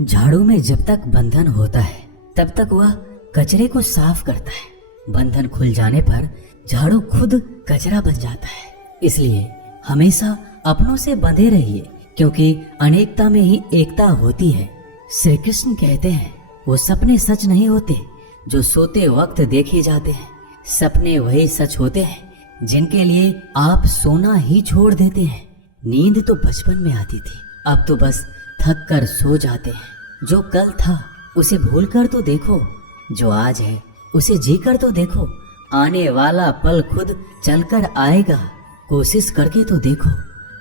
झाड़ू में जब तक बंधन होता है तब तक वह कचरे को साफ करता है। बंधन खुल जाने पर झाड़ू खुद कचरा बन जाता है। इसलिए हमेशा अपनों से बंधे रहिए, क्योंकि अनेकता में ही एकता होती है। श्री कृष्ण कहते हैं, वो सपने सच नहीं होते जो सोते वक्त देखे जाते हैं। सपने वही सच होते हैं जिनके लिए आप सोना ही छोड़ देते हैं। नींद तो बचपन में आती थी, अब तो बस थक कर सो जाते हैं। जो कल था उसे भूल कर तो देखो, जो आज है उसे जी कर तो देखो। आने वाला पल खुद चलकर आएगा, कोशिश करके तो देखो।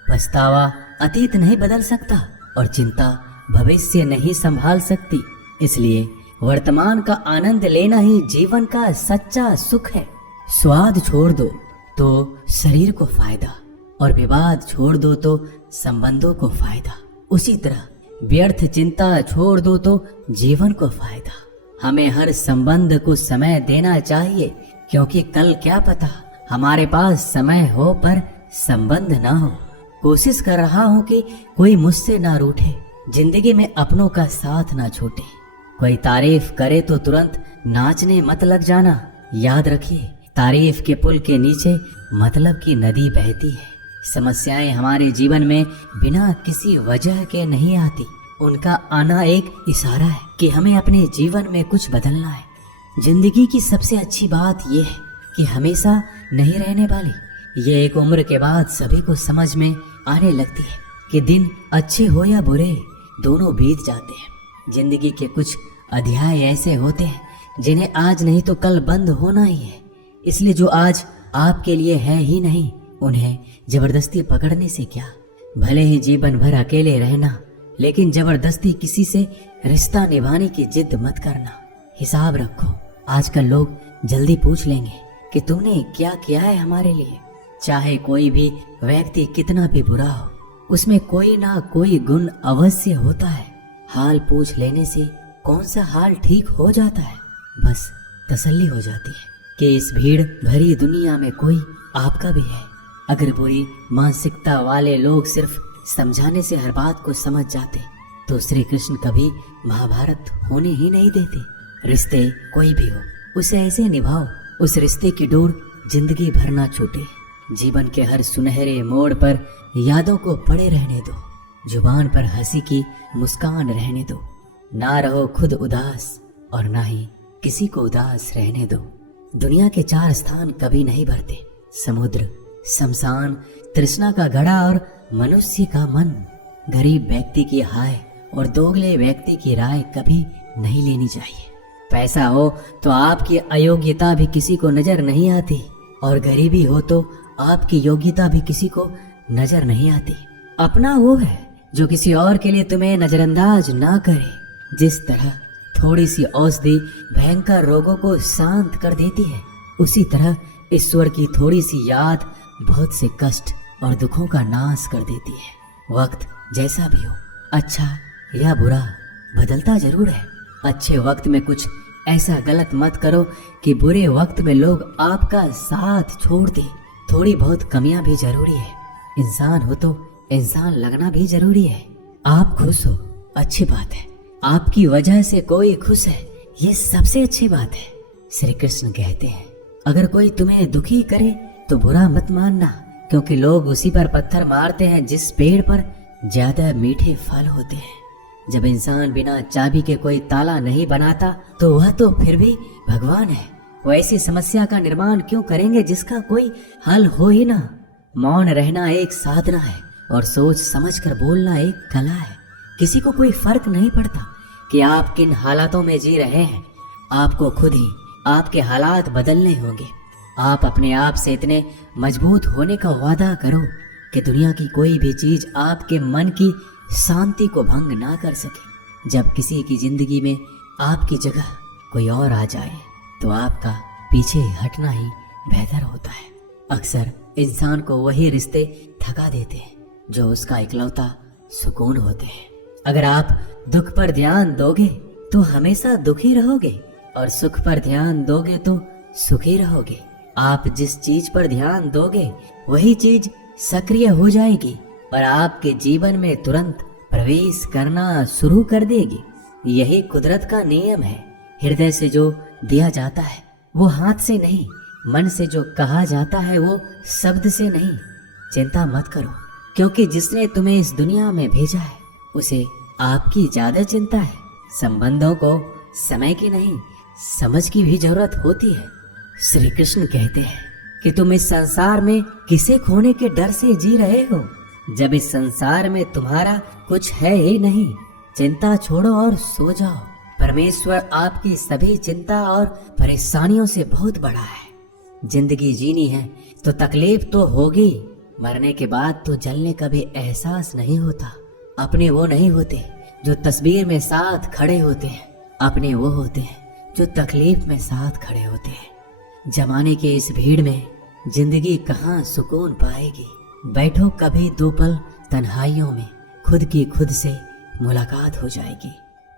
पछतावा अतीत नहीं बदल सकता और चिंता भविष्य नहीं संभाल सकती। इसलिए वर्तमान का आनंद लेना ही जीवन का सच्चा सुख है। स्वाद छोड़ दो तो शरीर को फायदा, और विवाद छोड़ दो तो संबंधों को फायदा। उसी तरह व्यर्थ चिंता छोड़ दो तो जीवन को फायदा। हमें हर संबंध को समय देना चाहिए, क्योंकि कल क्या पता हमारे पास समय हो पर संबंध ना हो। कोशिश कर रहा हूँ कि कोई मुझसे ना रूठे, जिंदगी में अपनों का साथ ना छूटे। कोई तारीफ करे तो तुरंत नाचने मत लग जाना। याद रखिए, तारीफ के पुल के नीचे मतलब की नदी बहती है। समस्याएं हमारे जीवन में बिना किसी वजह के नहीं आती। उनका आना एक इशारा है कि हमें अपने जीवन में कुछ बदलना है। जिंदगी की सबसे अच्छी बात यह है कि हमेशा नहीं रहने वाली। ये एक उम्र के बाद सभी को समझ में आने लगती है कि दिन अच्छे हो या बुरे, दोनों बीत जाते हैं। जिंदगी के कुछ अध्याय ऐसे होते हैं जिन्हें आज नहीं तो कल बंद होना ही है। इसलिए जो आज आपके लिए है ही नहीं, उन्हें जबरदस्ती पकड़ने से क्या। भले ही जीवन भर अकेले रहना, लेकिन जबरदस्ती किसी से रिश्ता निभाने की जिद मत करना। हिसाब रखो, आजकल लोग जल्दी पूछ लेंगे कि तुमने क्या किया है हमारे लिए। चाहे कोई भी व्यक्ति कितना भी बुरा हो, उसमें कोई ना कोई गुण अवश्य होता है। हाल पूछ लेने से कौन सा हाल ठीक हो जाता है। बस तसल्ली हो जाती है कि इस भीड़ भरी दुनिया में कोई आपका भी है। अगर बुरी मानसिकता वाले लोग सिर्फ समझाने से हर बात को समझ जाते तो श्री कृष्ण कभी महाभारत होने ही नहीं देते। रिश्ते कोई भी हो, उसे ऐसे निभाओ उस रिश्ते की डोर जिंदगी भर ना छूटे। जीवन के हर सुनहरे मोड़ पर यादों को पड़े रहने दो। जुबान पर हंसी की मुस्कान रहने दो। ना रहो खुद उदास और ना ही किसी को उदास रहने दो। दुनिया के 4 स्थान कभी नहीं भरते, समुद्र, शमशान, तृष्णा का घड़ा और मनुष्य का मन। गरीब व्यक्ति की हाय और दोगले व्यक्ति की राय कभी नहीं लेनी चाहिए। पैसा हो तो आपकी अयोग्यता भी किसी को नजर नहीं आती, और गरीबी हो तो आपकी योग्यता भी किसी को नजर नहीं आती। अपना वो है जो किसी और के लिए तुम्हें नजरअंदाज ना करे। जिस तरह थोड़ी सी औषधि भयंकर रोगों को शांत कर देती है, उसी तरह ईश्वर की थोड़ी सी याद बहुत से कष्ट और दुखों का नाश कर देती है। वक्त जैसा भी हो, अच्छा या बुरा, बदलता जरूर है। अच्छे वक्त में कुछ ऐसा गलत मत करो कि बुरे वक्त में लोग आपका साथ छोड़ दे। थोड़ी बहुत कमियां भी जरूरी है। इंसान हो तो इंसान लगना भी जरूरी है। आप खुश हो, अच्छी बात है। आपकी वजह से कोई खुश है, ये सबसे अच्छी बात है। श्री कृष्ण कहते हैं, अगर कोई तुम्हें दुखी करे तो बुरा मत मानना, क्योंकि लोग उसी पर पत्थर मारते हैं जिस पेड़ पर ज्यादा मीठे फल होते हैं। जब इंसान बिना चाबी के कोई ताला नहीं बनाता तो वह तो फिर भी भगवान है। वो ऐसी समस्या का निर्माण क्यों करेंगे जिसका कोई हल हो ही ना। मौन रहना एक साधना है और सोच समझकर बोलना एक कला है। किसी को कोई फर्क नहीं पड़ता कि आप किन हालातों में जी रहे हैं। आपको खुद ही आपके हालात बदलने होंगे। आप अपने आप से इतने मजबूत होने का वादा करो कि दुनिया की कोई भी चीज आपके मन की शांति को भंग ना कर सके। जब किसी की जिंदगी में आपकी जगह कोई और आ जाए तो आपका पीछे हटना ही बेहतर होता है। अक्सर इंसान को वही रिश्ते थका देते हैं जो उसका इकलौता सुकून होते हैं। अगर आप दुख पर ध्यान दोगे तो हमेशा दुखी रहोगे, और सुख पर ध्यान दोगे तो सुखी रहोगे। आप जिस चीज पर ध्यान दोगे वही चीज सक्रिय हो जाएगी और आपके जीवन में तुरंत प्रवेश करना शुरू कर देगी। यही कुदरत का नियम है। हृदय से जो दिया जाता है वो हाथ से नहीं, मन से जो कहा जाता है वो शब्द से नहीं। चिंता मत करो, क्योंकि जिसने तुम्हें इस दुनिया में भेजा है उसे आपकी ज्यादा चिंता है। संबंधों को समय की नहीं, समझ की भी जरूरत होती है। श्री कृष्ण कहते हैं कि तुम इस संसार में किसे खोने के डर से जी रहे हो, जब इस संसार में तुम्हारा कुछ है ही नहीं। चिंता छोड़ो और सो जाओ। परमेश्वर आपकी सभी चिंता और परेशानियों से बहुत बड़ा है। जिंदगी जीनी है तो तकलीफ तो होगी, मरने के बाद तो जलने का भी एहसास नहीं होता। अपने वो नहीं होते जो तस्वीर में साथ खड़े होते हैं, अपने वो होते हैं जो तकलीफ में साथ खड़े होते हैं। जमाने के इस भीड़ में जिंदगी कहाँ सुकून पाएगी। बैठो कभी दो पल तन्हाइयों में, खुद की खुद से मुलाकात हो जाएगी।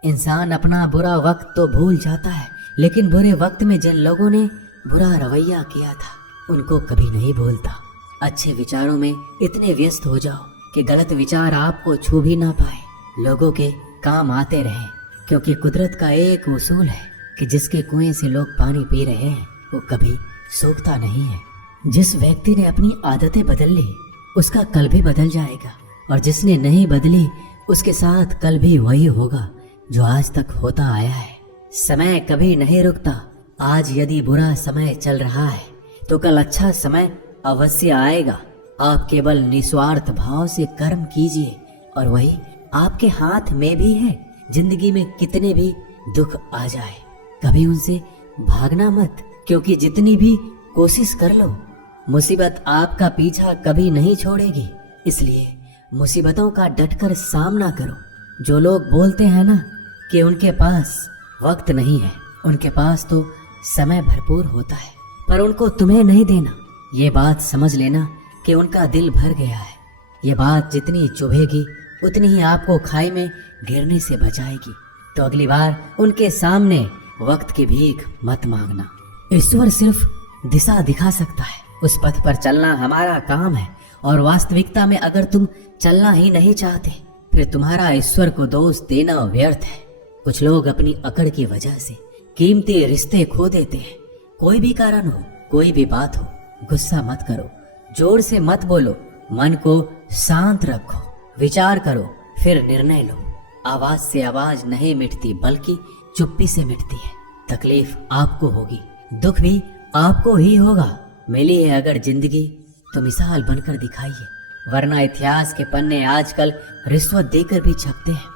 इंसान अपना बुरा वक्त तो भूल जाता है, लेकिन बुरे वक्त में जिन लोगों ने बुरा रवैया किया था उनको कभी नहीं भूलता। अच्छे विचारों में इतने व्यस्त हो जाओ कि गलत विचार आपको छू भी ना पाए, लोगों के काम आते रहें। क्योंकि कुदरत का एक उसूल है कि जिसके कुएं से लोग पानी पी रहे हैं वो कभी सूखता नहीं है। जिस व्यक्ति ने अपनी आदतें बदल ली उसका कल भी बदल जाएगा, और जिसने नहीं बदली उसके साथ कल भी वही होगा जो आज तक होता आया है। समय कभी नहीं रुकता। आज यदि बुरा समय चल रहा है तो कल अच्छा समय अवश्य आएगा। आप केवल निस्वार्थ भाव से कर्म कीजिए और वही आपके हाथ में भी है। जिंदगी में कितने भी दुख आ जाए कभी उनसे भागना मत, क्योंकि जितनी भी कोशिश कर लो मुसीबत आपका पीछा कभी नहीं छोड़ेगी। इसलिए मुसीबतों का डटकर सामना करो। जो लोग बोलते हैं ना कि उनके पास वक्त नहीं है, उनके पास तो समय भरपूर होता है, पर उनको तुम्हें नहीं देना। ये बात समझ लेना कि उनका दिल भर गया है। ये बात जितनी चुभेगी उतनी ही आपको खाई में गिरने से बचाएगी। तो अगली बार उनके सामने वक्त की भीख मत मांगना। ईश्वर सिर्फ दिशा दिखा सकता है, उस पथ पर चलना हमारा काम है। और वास्तविकता में अगर तुम चलना ही नहीं चाहते फिर तुम्हारा ईश्वर को दोष देना व्यर्थ है। कुछ लोग अपनी अकड़ की वजह से कीमती रिश्ते खो देते हैं। कोई भी कारण हो, कोई भी बात हो, गुस्सा मत करो, जोर से मत बोलो, मन को शांत रखो, विचार करो, फिर निर्णय लो। आवाज से आवाज नहीं मिटती बल्कि चुप्पी से मिटती है। तकलीफ आपको होगी, दुख भी आपको ही होगा। मिली है अगर जिंदगी तो मिसाल बनकर दिखाइए, वरना इतिहास के पन्ने आजकल रिश्वत देकर भी छपते हैं।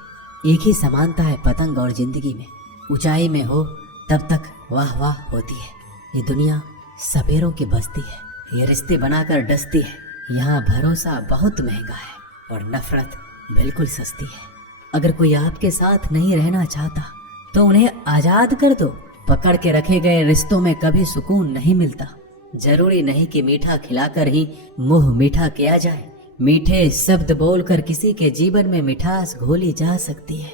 एक ही समानता है पतंग और जिंदगी में। ऊंचाई में हो तब तक वाह वाह होती है। ये दुनिया सपेरों की बस्ती है, ये रिश्ते बनाकर डसती है। यहाँ भरोसा बहुत महंगा है और नफरत बिल्कुल सस्ती है। अगर कोई आपके साथ नहीं रहना चाहता तो उन्हें आजाद कर दो। पकड़ के रखे गए रिश्तों में कभी सुकून नहीं मिलता। जरूरी नहीं कि मीठा खिलाकर ही मुंह मीठा किया जाए। मीठे शब्द बोलकर किसी के जीवन में मिठास घोली जा सकती है।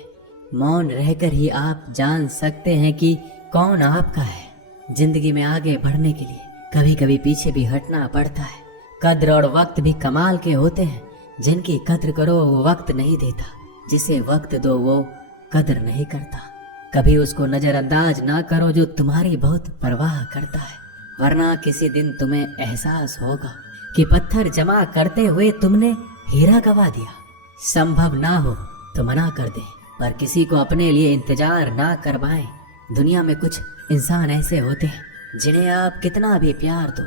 मौन रहकर ही आप जान सकते हैं कि कौन आपका है। जिंदगी में आगे बढ़ने के लिए कभी कभी पीछे भी हटना पड़ता है। कद्र और वक्त भी कमाल के होते हैं। जिनकी कद्र करो वो वक्त नहीं देता, जिसे वक्त दो वो कद्र नहीं करता। कभी उसको नजरअंदाज ना करो जो तुम्हारी बहुत परवाह करता है, वरना किसी दिन तुम्हें एहसास होगा कि पत्थर जमा करते हुए तुमने हीरा गवा दिया। संभव ना हो तो मना कर दे, पर किसी को अपने लिए इंतजार ना करवाएं। दुनिया में कुछ इंसान ऐसे होते हैं जिन्हें आप कितना भी प्यार दो,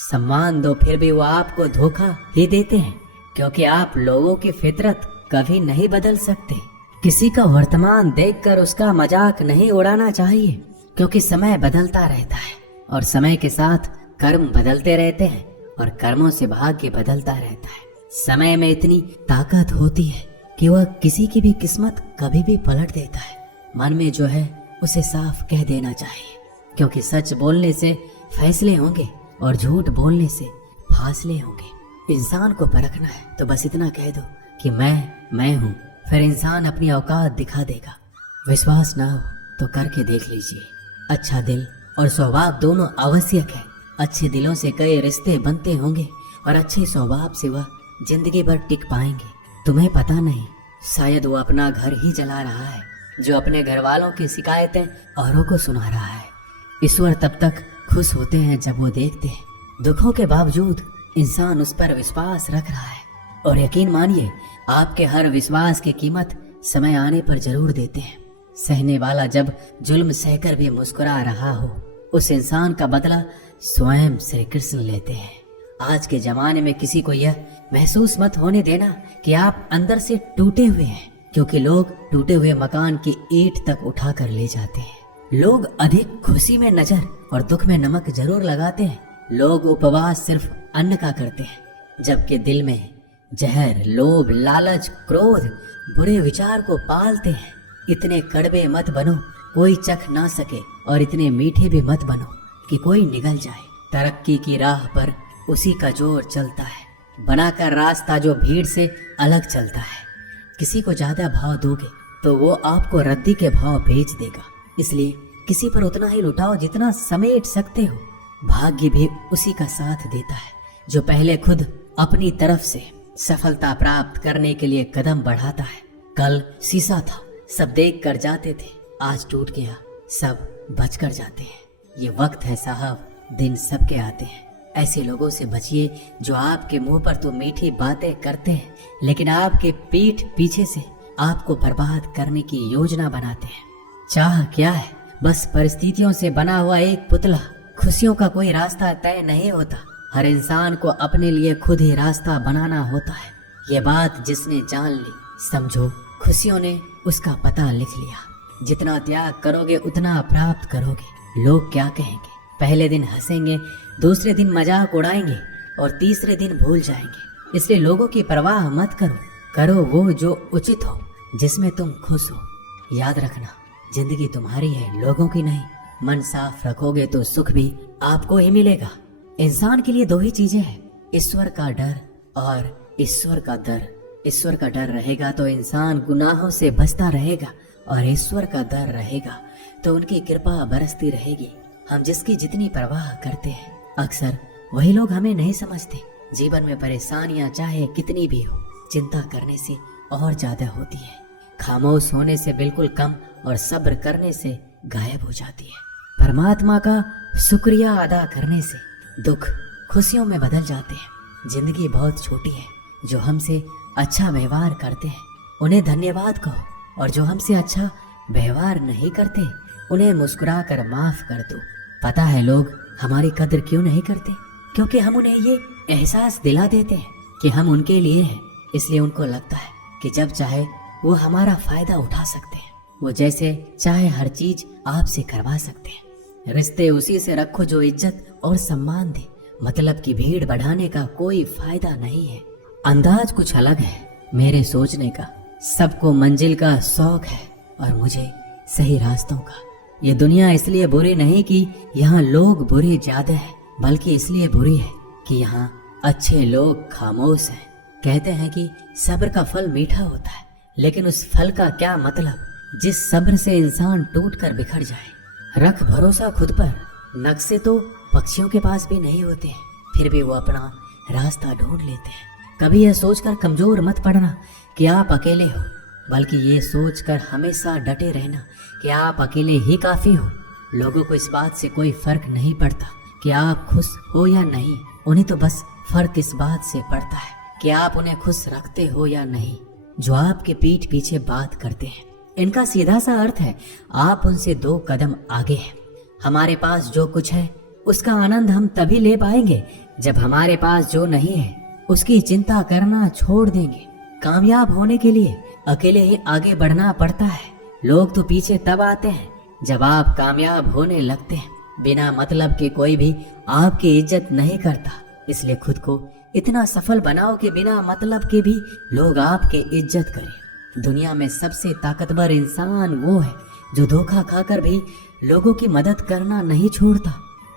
सम्मान दो, फिर भी वो आपको धोखा ही देते हैं, क्योंकि आप लोगों की फितरत कभी नहीं बदल सकते। किसी का वर्तमान देखकर उसका मजाक नहीं उड़ाना चाहिए, क्योंकि समय बदलता रहता है और समय के साथ कर्म बदलते रहते हैं और कर्मों से भाग्य बदलता रहता है। समय में इतनी ताकत होती है कि वह किसी की भी किस्मत कभी भी पलट देता है। मन में जो है उसे साफ कह देना चाहिए, क्योंकि सच बोलने से फैसले होंगे और झूठ बोलने से फासले होंगे। इंसान को परखना है तो बस इतना कह दो कि मैं हूँ, फिर इंसान अपनी औकात दिखा देगा। विश्वास ना हो तो करके देख लीजिए। अच्छा दिल और स्वभाव दोनों आवश्यक है। अच्छे दिलों से कई रिश्ते बनते होंगे और अच्छे स्वभाव से वह जिंदगी भर टिक पाएंगे। तुम्हें पता नहीं, शायद वो अपना घर ही जला रहा है जो अपने घर वालों की शिकायतें औरों को सुना रहा है। ईश्वर तब तक खुश होते हैं जब वो देखते हैं दुखों के बावजूद इंसान उस पर विश्वास रख रहा है। और यकीन मानिए, आपके हर विश्वास की कीमत समय आने पर जरूर देते हैं। सहने वाला जब जुल्म सहकर भी मुस्कुरा रहा हो, उस इंसान का बदला स्वयं श्री कृष्ण लेते हैं। आज के जमाने में किसी को यह महसूस मत होने देना कि आप अंदर से टूटे हुए हैं, क्योंकि लोग टूटे हुए मकान की ईंट तक उठा कर ले जाते हैं। लोग अधिक खुशी में नजर और दुख में नमक जरूर लगाते हैं। लोग उपवास सिर्फ अन्न का करते हैं, जबकि दिल में जहर, लोभ, लालच, क्रोध, बुरे विचार को पालते हैं। इतने कड़वे मत बनो कोई चख ना सके, और इतने मीठे भी मत बनो कि कोई निगल जाए। तरक्की की राह पर उसी का जोर चलता है, बनाकर रास्ता जो भीड़ से अलग चलता है। किसी को ज्यादा भाव दोगे तो वो आपको रद्दी के भाव बेच देगा। इसलिए किसी पर उतना ही लुटाओ जितना समेट सकते हो। भाग्य भी उसी का साथ देता है जो पहले खुद अपनी तरफ से सफलता प्राप्त करने के लिए कदम बढ़ाता है। कल शीशा था, सब देख कर जाते थे, आज टूट गया, सब बच कर जाते हैं। ये वक्त है साहब, दिन सबके आते हैं। ऐसे लोगों से बचिए जो आपके मुंह पर तो मीठी बातें करते हैं, लेकिन आपके पीठ पीछे से आपको बर्बाद करने की योजना बनाते हैं। चाह क्या है? बस परिस्थितियों से बना हुआ एक पुतला। खुशियों का कोई रास्ता तय नहीं होता, हर इंसान को अपने लिए खुद ही रास्ता बनाना होता है। ये बात जिसने जान ली, समझो खुशियों ने उसका पता लिख लिया। जितना त्याग करोगे उतना प्राप्त करोगे। लोग क्या कहेंगे? पहले दिन हंसेंगे, दूसरे दिन मजाक उड़ाएंगे और तीसरे दिन भूल जाएंगे। इसलिए लोगों की परवाह मत करो, करो वो जो उचित हो, जिसमें तुम खुश हो। याद रखना, जिंदगी तुम्हारी है, लोगों की नहीं। मन साफ रखोगे तो सुख भी आपको ही मिलेगा। इंसान के लिए दो ही चीजें हैं, ईश्वर का डर और ईश्वर का दर। ईश्वर का डर रहेगा तो इंसान गुनाहों से बचता रहेगा, और ईश्वर का डर रहेगा तो उनकी कृपा बरसती रहेगी। हम जिसकी जितनी परवाह करते हैं, अक्सर वही लोग हमें नहीं समझते। जीवन में परेशानियां चाहे कितनी भी हो, चिंता करने से और ज्यादा होती है। खामोश होने से बिल्कुल कम और सब्र करने से गायब हो जाती है। परमात्मा का शुक्रिया अदा करने से दुख खुशियों में बदल जाते हैं। जिंदगी बहुत छोटी है, जो हमसे अच्छा व्यवहार करते हैं उन्हें धन्यवाद कहो, और जो हमसे अच्छा व्यवहार नहीं करते उन्हें मुस्कुरा कर माफ कर दो। पता है लोग हमारी कदर क्यों नहीं करते? क्योंकि हम उन्हें ये एहसास दिला देते हैं कि हम उनके लिए हैं। इसलिए उनको लगता है कि जब चाहे वो हमारा फायदा उठा सकते हैं, वो जैसे चाहे हर चीज आपसे करवा सकते हैं। रिश्ते उसी से रखो जो इज्जत और सम्मान दे। मतलब की भीड़ बढ़ाने का कोई फायदा नहीं है। अंदाज कुछ अलग है मेरे सोचने का। सबको मंजिल का शौक है और मुझे सही रास्तों का। ये दुनिया इसलिए बुरी नहीं कि यहाँ लोग बुरे ज्यादा हैं, बल्कि इसलिए बुरी है कि यहाँ अच्छे लोग खामोश हैं। कहते हैं कि सब्र का फल मीठा होता है, लेकिन उस फल का क्या मतलब जिस सब्र से इंसान टूट कर बिखर जाए। रख भरोसा खुद पर। नक्शे तो पक्षियों के पास भी नहीं होते हैं, फिर भी वो अपना रास्ता ढूंढ लेते हैं। कभी यह सोचकर कमजोर मत पड़ना कि आप अकेले हो, बल्कि ये सोचकर हमेशा डटे रहना कि आप अकेले ही काफी हो। लोगों को इस बात से कोई फर्क नहीं पड़ता कि आप खुश हो या नहीं। उन्हें तो बस फर्क इस बात से पड़ता है कि आप उन्हें खुश रखते हो या नहीं। जो आपके पीठ पीछे बात करते हैं, इनका सीधा सा अर्थ है आप उनसे 2 कदम आगे हैं। हमारे पास जो कुछ है उसका आनंद हम तभी ले पाएंगे जब हमारे पास जो नहीं है उसकी चिंता करना छोड़ देंगे। कामयाब होने के लिए अकेले ही आगे बढ़ना पड़ता है। लोग तो पीछे तब आते हैं जब आप कामयाब होने लगते हैं। बिना मतलब के कोई भी आपकी इज्जत नहीं करता, इसलिए खुद को इतना सफल बनाओ कि बिना मतलब के भी लोग आपकी इज्जत करें। दुनिया में सबसे ताकतवर इंसान वो है जो धोखा खाकर भी लोगों की मदद करना नहीं छोड़ता।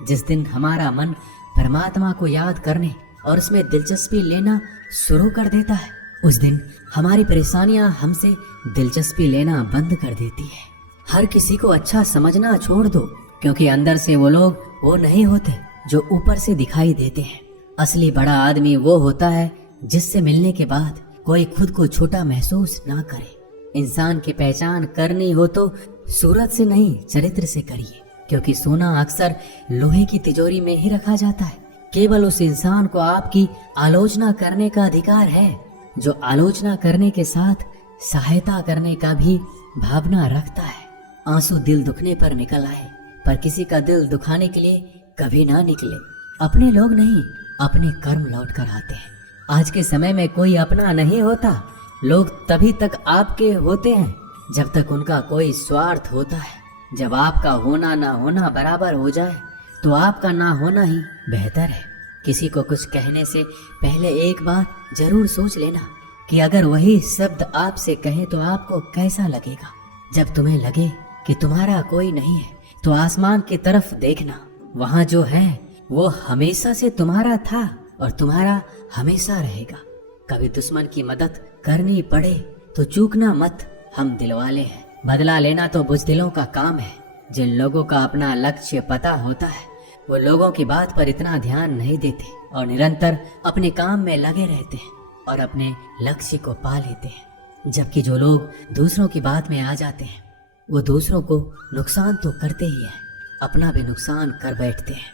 जिस दिन हमारा मन परमात्मा को याद करने और उसमें दिलचस्पी लेना शुरू कर देता है, उस दिन हमारी परेशानियां हमसे दिलचस्पी लेना बंद कर देती है। हर किसी को अच्छा समझना छोड़ दो, क्योंकि अंदर से वो लोग वो नहीं होते जो ऊपर से दिखाई देते हैं। असली बड़ा आदमी वो होता है जिससे मिलने के बाद कोई खुद को छोटा महसूस ना करे। इंसान की पहचान करनी हो तो सूरत से नहीं, चरित्र से करिए, क्योंकि सोना अक्सर लोहे की तिजोरी में ही रखा जाता है। केवल उस इंसान को आपकी आलोचना करने का अधिकार है जो आलोचना करने के साथ सहायता करने का भी भावना रखता है। आंसू दिल दुखने पर निकल आए, पर किसी का दिल दुखाने के लिए कभी ना निकले। अपने लोग नहीं, अपने कर्म लौट कर आते हैं। आज के समय में कोई अपना नहीं होता। लोग तभी तक आपके होते हैं जब तक उनका कोई स्वार्थ होता है। जब आपका होना ना होना बराबर हो जाए तो आपका ना होना ही बेहतर है। किसी को कुछ कहने से पहले एक बार जरूर सोच लेना कि अगर वही शब्द आपसे कहे तो आपको कैसा लगेगा। जब तुम्हें लगे कि तुम्हारा कोई नहीं है तो आसमान की तरफ देखना, वहाँ जो है वो हमेशा से तुम्हारा था और तुम्हारा हमेशा रहेगा। कभी दुश्मन की मदद करनी पड़े तो चूकना मत, हम दिलवाले हैं। बदला लेना तो बुज़दिलों का काम है। जिन लोगों का अपना लक्ष्य पता होता है वो लोगों की बात पर इतना ध्यान नहीं देते और निरंतर अपने काम में लगे रहते हैं और अपने लक्ष्य को पा लेते हैं। जबकि जो लोग दूसरों की बात में आ जाते हैं वो दूसरों को नुकसान तो करते ही हैं, अपना भी नुकसान कर बैठते हैं।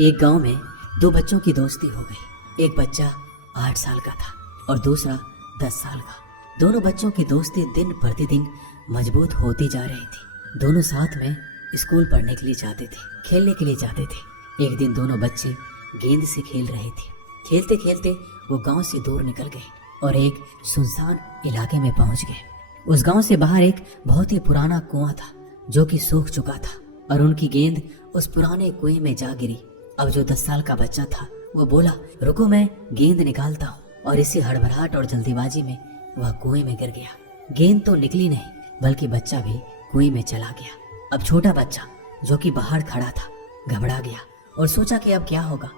एक गांव में दो बच्चों की दोस्ती हो गई। एक बच्चा 8 साल का था और दूसरा 10 साल का। दोनों बच्चों की दोस्ती दिन प्रतिदिन मजबूत होती जा रही थी। दोनों साथ में स्कूल पढ़ने के लिए जाते थे, खेलने के लिए जाते थे। एक दिन दोनों बच्चे गेंद से खेल रहे थे। खेलते खेलते वो गांव से दूर निकल गए और एक सुनसान इलाके में पहुंच गए। उस गांव से बाहर एक बहुत ही पुराना कुआं था जो कि सूख चुका था और उनकी गेंद उस पुराने कुएं में जा गिरी। अब जो 10 साल का बच्चा था वो बोला, रुको मैं गेंद निकालता हूँ, और इसी हड़बड़ाहट और जल्दीबाजी में वह कुएं में गिर गया। गेंद तो निकली नहीं बल्कि बच्चा भी कुएं में चला गया। अब छोटा बच्चा जो कि बाहर खड़ा था घबरा गया और सोचा कि अब क्या होगा।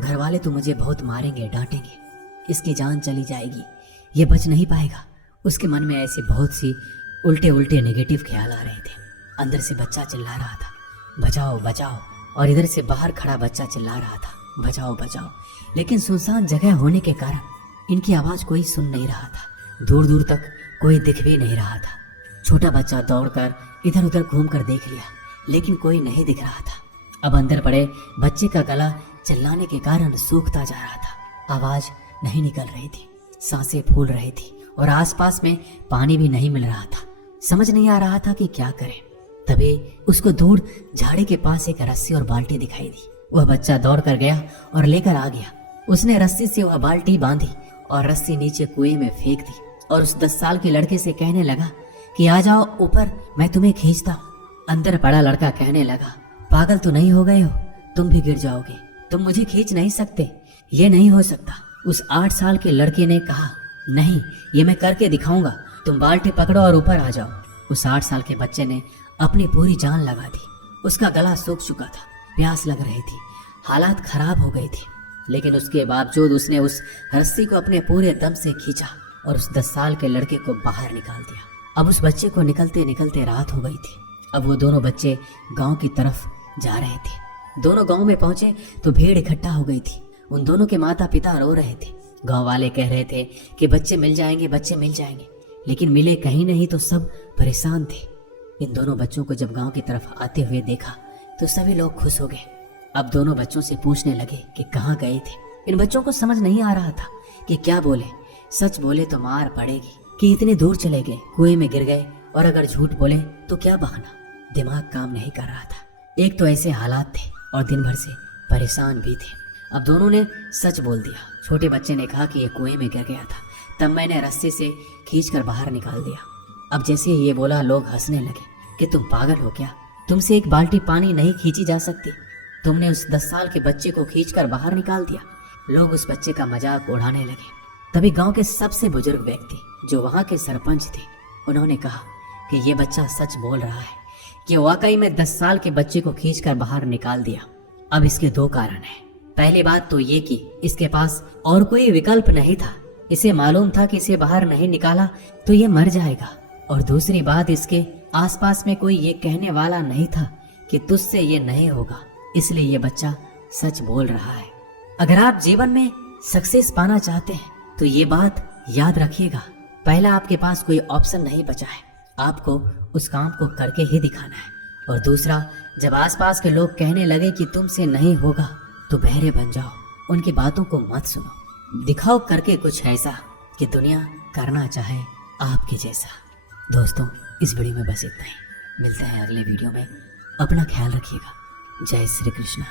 घर वाले तो मुझे बहुत मारेंगे, डांटेंगे, इसकी जान चली जाएगी, ये बच नहीं पाएगा। उसके मन में ऐसे बहुत सी उल्टे उल्टे नेगेटिव ख्याल आ रहे थे। अंदर से बच्चा चिल्ला रहा था, बचाओ बचाओ, और इधर से बाहर खड़ा बच्चा चिल्ला रहा था, बचाओ बचाओ। लेकिन सुनसान जगह होने के कारण इनकी आवाज कोई सुन नहीं रहा था। दूर दूर तक कोई दिख भी नहीं रहा था। छोटा बच्चा दौड़कर इधर उधर घूमकर देख लिया लेकिन कोई नहीं दिख रहा था। अब अंदर पड़े बच्चे का गला चिल्लाने के कारण सूखता जा रहा था। आवाज नहीं निकल रही थी, सांसें फूल रही थी और आसपास में पानी भी नहीं मिल रहा था। समझ नहीं आ रहा था कि क्या करे। तभी उसको दूर झाड़ी के पास एक रस्सी और बाल्टी दिखाई दी। वह बच्चा दौड़ कर गया और लेकर आ गया। उसने रस्सी से वह बाल्टी बांधी और रस्सी नीचे कुएं में फेंक दी और उस 10 साल के लड़के से कहने लगा कि आ जाओ ऊपर, मैं तुम्हें खींचता हूँ। अंदर पड़ा लड़का कहने लगा, पागल तो नहीं हो गए हो, तुम भी गिर जाओगे, तुम मुझे खींच नहीं सकते, ये नहीं हो सकता। उस 8 साल के लड़के ने कहा, नहीं, ये मैं करके दिखाऊंगा, तुम बाल्टी पकड़ो और ऊपर आ जाओ। उस 8 साल के बच्चे ने अपनी पूरी जान लगा दी। उसका गला सूख चुका था, प्यास लग रही थी, हालात खराब हो गई थी, लेकिन उसके बावजूद उसने उस रस्सी को अपने पूरे दम से खींचा और उस 10 साल के लड़के को बाहर निकाल दिया। अब उस बच्चे को निकलते निकलते रात हो गई थी। अब वो दोनों बच्चे गांव की तरफ जा रहे थे। दोनों गांव में पहुंचे तो भीड़ इकट्ठा हो गई थी। उन दोनों के माता पिता रो रहे थे। गांव वाले कह रहे थे कि बच्चे मिल जाएंगे, बच्चे मिल जाएंगे, लेकिन मिले कहीं नहीं तो सब परेशान थे। इन दोनों बच्चों को जब गांव की तरफ आते हुए देखा तो सभी लोग खुश हो गए। अब दोनों बच्चों से पूछने लगे कि कहाँ गए थे। इन बच्चों को समझ नहीं आ रहा था कि क्या बोले। सच बोले तो मार पड़ेगी कि इतने दूर चले गए, कुएं में गिर गए, और अगर झूठ बोले तो क्या बहाना। दिमाग काम नहीं कर रहा था। एक तो ऐसे हालात थे और दिन भर से परेशान भी थे। अब दोनों ने सच बोल दिया। छोटे बच्चे ने कहा कि ये कुएं में गिर गया था, तब मैंने रस्सी से खींचकर बाहर निकाल दिया। अब जैसे ये बोला लोग हंसने लगे कि तुम पागल हो क्या, तुमसे एक बाल्टी पानी नहीं खींची जा सकती, तुमने उस 10 साल के बच्चे को खींचकर बाहर निकाल दिया। लोग उस बच्चे का मजाक उड़ाने लगे। तभी गांव के सबसे बुजुर्ग व्यक्ति जो वहां के सरपंच थे, उन्होंने कहा कि ये बच्चा सच बोल रहा है कि वाकई में 10 साल के बच्चे को खींचकर बाहर निकाल दिया। अब इसके 2 कारण हैं। पहली बात तो ये कि इसके पास और कोई विकल्प नहीं था। इसे मालूम था कि इसे बाहर नहीं निकाला तो ये मर जाएगा। और दूसरी बात, इसके आसपास में कोई ये कहने वाला नहीं था कि तुझसे ये नहीं होगा, इसलिए ये बच्चा सच बोल रहा है। अगर आप जीवन में सक्सेस पाना चाहते हैं तो ये बात याद रखिएगा पहला, आपके पास कोई ऑप्शन नहीं बचा है, आपको उस काम को करके ही दिखाना है। और दूसरा, जब आसपास के लोग कहने लगे कि तुमसे नहीं होगा तो बहरे बन जाओ, उनकी बातों को मत सुनो, दिखाओ करके कुछ ऐसा कि दुनिया करना चाहे आपके जैसा। दोस्तों, इस वीडियो में बस इतना ही। मिलते हैं अगले वीडियो में। अपना ख्याल रखिएगा। जय श्री कृष्णा।